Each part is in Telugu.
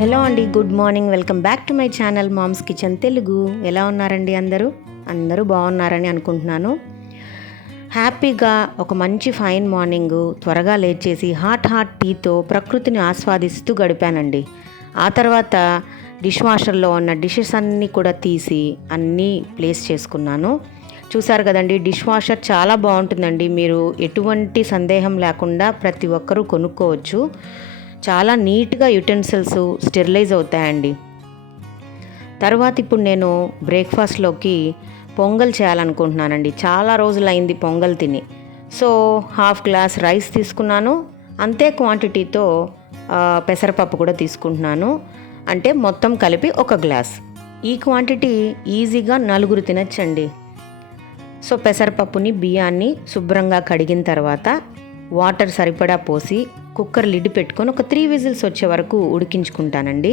హలో అండి, good morning. Welcome back to my channel mom's kitchen Telugu. ఎలా ఉన్నారండి అందరూ బాగున్నారని అనుకుంటున్నాను. హ్యాపీగా ఒక మంచి ఫైన్ మార్నింగ్ త్వరగా లేచేసి హాట్ టీతో ప్రకృతిని ఆస్వాదిస్తూ గడిపానండి. ఆ తర్వాత డిష్ వాషర్లో ఉన్న డిషెస్ అన్నీ కూడా తీసి అన్నీ ప్లేస్ చేసుకున్నాను. చూసారు కదండి, డిష్ వాషర్ చాలా బాగుంటుందండి. మీరు ఎటువంటి సందేహం లేకుండా ప్రతి ఒక్కరూ కొనుక్కోవచ్చు. చాలా నీట్గా యుటెన్సిల్స్ స్టెరిలైజ్ అవుతాయండి. తర్వాత ఇప్పుడు నేను బ్రేక్ఫాస్ట్లోకి పొంగల్ చేయాలనుకుంటున్నానండి. చాలా రోజులైంది పొంగల్ తిని. సో హాఫ్ గ్లాస్ రైస్ తీసుకున్నాను. అంతే క్వాంటిటీతో పెసరపప్పు కూడా తీసుకుంటున్నాను. అంటే మొత్తం కలిపి ఒక గ్లాస్. ఈ క్వాంటిటీ ఈజీగా 4 తినచ్చండి. సో పెసరపప్పుని బియ్యాన్ని శుభ్రంగా కడిగిన తర్వాత వాటర్ సరిపడా పోసి కుక్కర్ లిడ్ పెట్టుకొని ఒక 3 విజిల్స్ వచ్చే వరకు ఉడికించుకుంటానండి.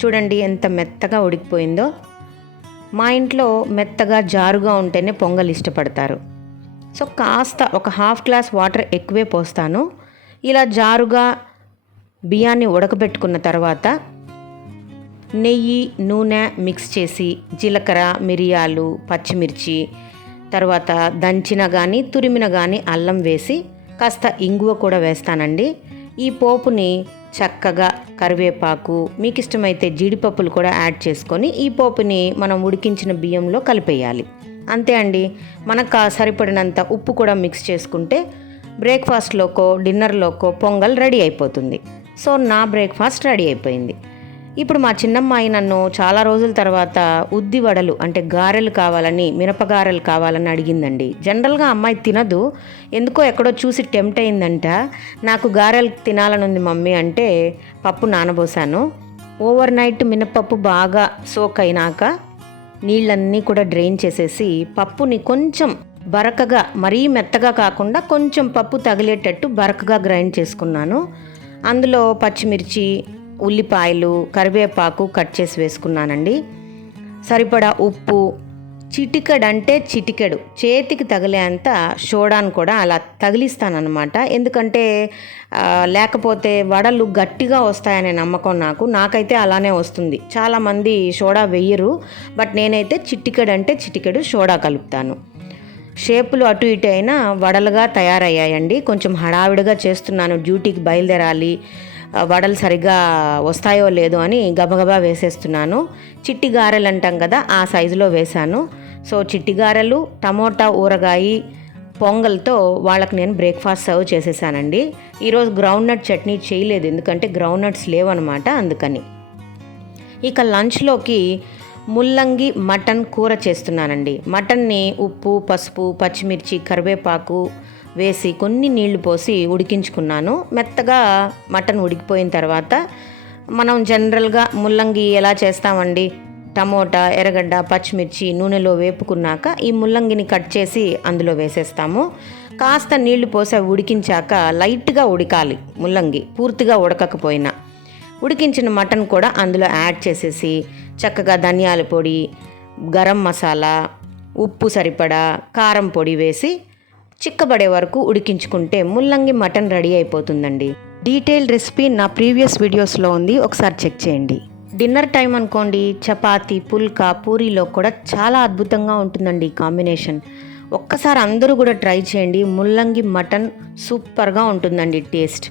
చూడండి ఎంత మెత్తగా ఉడికిపోయిందో. మా ఇంట్లో మెత్తగా జారుగా ఉంటేనే పొంగల్ ఇష్టపడతారు. సో కాస్త ఒక హాఫ్ గ్లాస్ వాటర్ ఎక్కువే పోస్తాను. ఇలా జారుగా బియ్యాన్ని ఉడకబెట్టుకున్న తర్వాత నెయ్యి, నూనె మిక్స్ చేసి జీలకర్ర, మిరియాలు, పచ్చిమిర్చి, తర్వాత దంచిన కానీ తురిమిన కానీ అల్లం వేసి కాస్త ఇంగువ కూడా వేస్తానండి. ఈ పోపుని చక్కగా కరివేపాకు, మీకు ఇష్టమైతే జీడిపప్పులు కూడా యాడ్ చేసుకొని ఈ పోపుని మనం ఉడికించిన బియ్యంలో కలిపేయాలి. అంతే అండి. మనకు సరిపడినంత ఉప్పు కూడా మిక్స్ చేసుకుంటే బ్రేక్ఫాస్ట్లోకో డిన్నర్లోకో పొంగల్ రెడీ అయిపోతుంది. సో నా బ్రేక్ఫాస్ట్ రెడీ అయిపోయింది. ఇప్పుడు మా చిన్నమ్మాయి నన్ను చాలా రోజుల తర్వాత ఉద్ది వడలు అంటే గారెలు కావాలని, మినపగారెలు కావాలని అడిగిందండి. జనరల్గా అమ్మాయి తినదు. ఎందుకో ఎక్కడో చూసి టెంప్ట్ అయిందంట. నాకు గారెలు తినాలని ఉంది మమ్మీ అంటే పప్పు నానబోసాను. ఓవర్ నైట్ మినపప్పు బాగా సోక్ అయినాక నీళ్ళన్నీ కూడా డ్రైన్ చేసేసి పప్పుని కొంచెం బరకగా, మరీ మెత్తగా కాకుండా కొంచెం పప్పు తగిలేటట్టు బరకగా గ్రైండ్ చేసుకున్నాను. అందులో పచ్చిమిర్చి, ఉల్లిపాయలు, కరివేపాకు కట్ చేసి వేసుకున్నానండి. సరిపడా ఉప్పు, చిటికెడంటే చిటికెడు చేతికి తగిలేంత సోడాను కూడా అలా తగిలిస్తానన్నమాట. ఎందుకంటే లేకపోతే వడలు గట్టిగా వస్తాయనే నమ్మకం నాకైతే అలానే వస్తుంది. చాలామంది సోడా వెయ్యరు, బట్ నేనైతే చిటికెడంటే చిటికెడు సోడా కలుపుతాను. షేపులు అటు ఇటు అయినా వడలుగా తయారయ్యాయండి. కొంచెం హడావిడిగా చేస్తున్నాను, డ్యూటీకి బయలుదేరాలి, వడలు సరిగ్గా వస్తాయో లేదో అని గబగబా వేసేస్తున్నాను. చిట్టి గారెలు అంటాం కదా, ఆ సైజులో వేశాను. సో చిట్టి గారెలు, టమోటా ఊరగాయ, పొంగల్తో వాళ్ళకి నేను బ్రేక్ఫాస్ట్ సర్వ్ చేసేసానండి. ఈరోజు గ్రౌండ్నట్ చట్నీ చేయలేదు, ఎందుకంటే గ్రౌండ్నట్స్ లేవన్నమాట, అందుకని. ఇక లంచ్లోకి ముల్లంగి మటన్ కూర చేస్తున్నానండి. మటన్ని ఉప్పు, పసుపు, పచ్చిమిర్చి, కరివేపాకు వేసి కొన్ని నీళ్లు పోసి ఉడికించుకున్నాను. మెత్తగా మటన్ ఉడికిపోయిన తర్వాత మనం జనరల్గా ముల్లంగి ఎలా చేస్తామండి, టమోటా, ఎర్రగడ్డ, పచ్చిమిర్చి నూనెలో వేపుకున్నాక ఈ ముల్లంగిని కట్ చేసి అందులో వేసేస్తాము. కాస్త నీళ్లు పోసి ఉడికించాక లైట్గా ఉడకాలి ముల్లంగి, పూర్తిగా ఉడకకపోయినా. ఉడికించిన మటన్ కూడా అందులో యాడ్ చేసేసి చక్కగా ధనియాల పొడి, గరం మసాలా, ఉప్పు సరిపడా, కారం పొడి వేసి చిక్కబడే వరకు ఉడికించుకుంటే ముల్లంగి మటన్ రెడీ అయిపోతుందండి. డీటెయిల్ రెసిపీ నా ప్రీవియస్ వీడియోస్లో ఉంది, ఒకసారి చెక్ చేయండి. డిన్నర్ టైం అనుకోండి, చపాతీ, పుల్కా, పూరీలో కూడా చాలా అద్భుతంగా ఉంటుందండి ఈ కాంబినేషన్. ఒక్కసారి అందరూ కూడా ట్రై చేయండి. ముల్లంగి మటన్ సూపర్గా ఉంటుందండి టేస్ట్.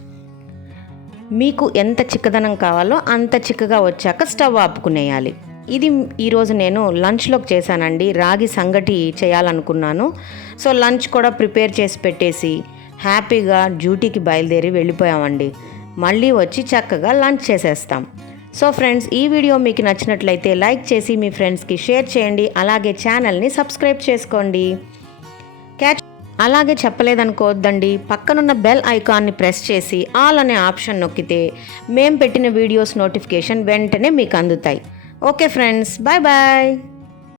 మీకు ఎంత చిక్కదనం కావాలో అంత చిక్కగా వచ్చాక స్టవ్ ఆపుకునేయాలి. ఇది ఈరోజు నేను లంచ్లోకి చేశానండి. రాగి సంగటి చేయాలనుకున్నాను. సో లంచ్ కూడా ప్రిపేర్ చేసి పెట్టేసి హ్యాపీగా డ్యూటీకి బయలుదేరి వెళ్ళిపోయామండి. మళ్ళీ వచ్చి చక్కగా లంచ్ చేసేస్తాం. సో ఫ్రెండ్స్, ఈ వీడియో మీకు నచ్చినట్లయితే లైక్ చేసి మీ ఫ్రెండ్స్కి షేర్ చేయండి. అలాగే ఛానల్ని సబ్స్క్రైబ్ చేసుకోండి. అలాగే చెప్పలేదనుకోవద్దండి, పక్కనున్న బెల్ ఐకాన్ని ప్రెస్ చేసి ఆల్ అనే ఆప్షన్ నొక్కితే మేము పెట్టిన వీడియోస్ నోటిఫికేషన్ వెంటనే మీకు అందుతాయి. Okay friends, bye bye.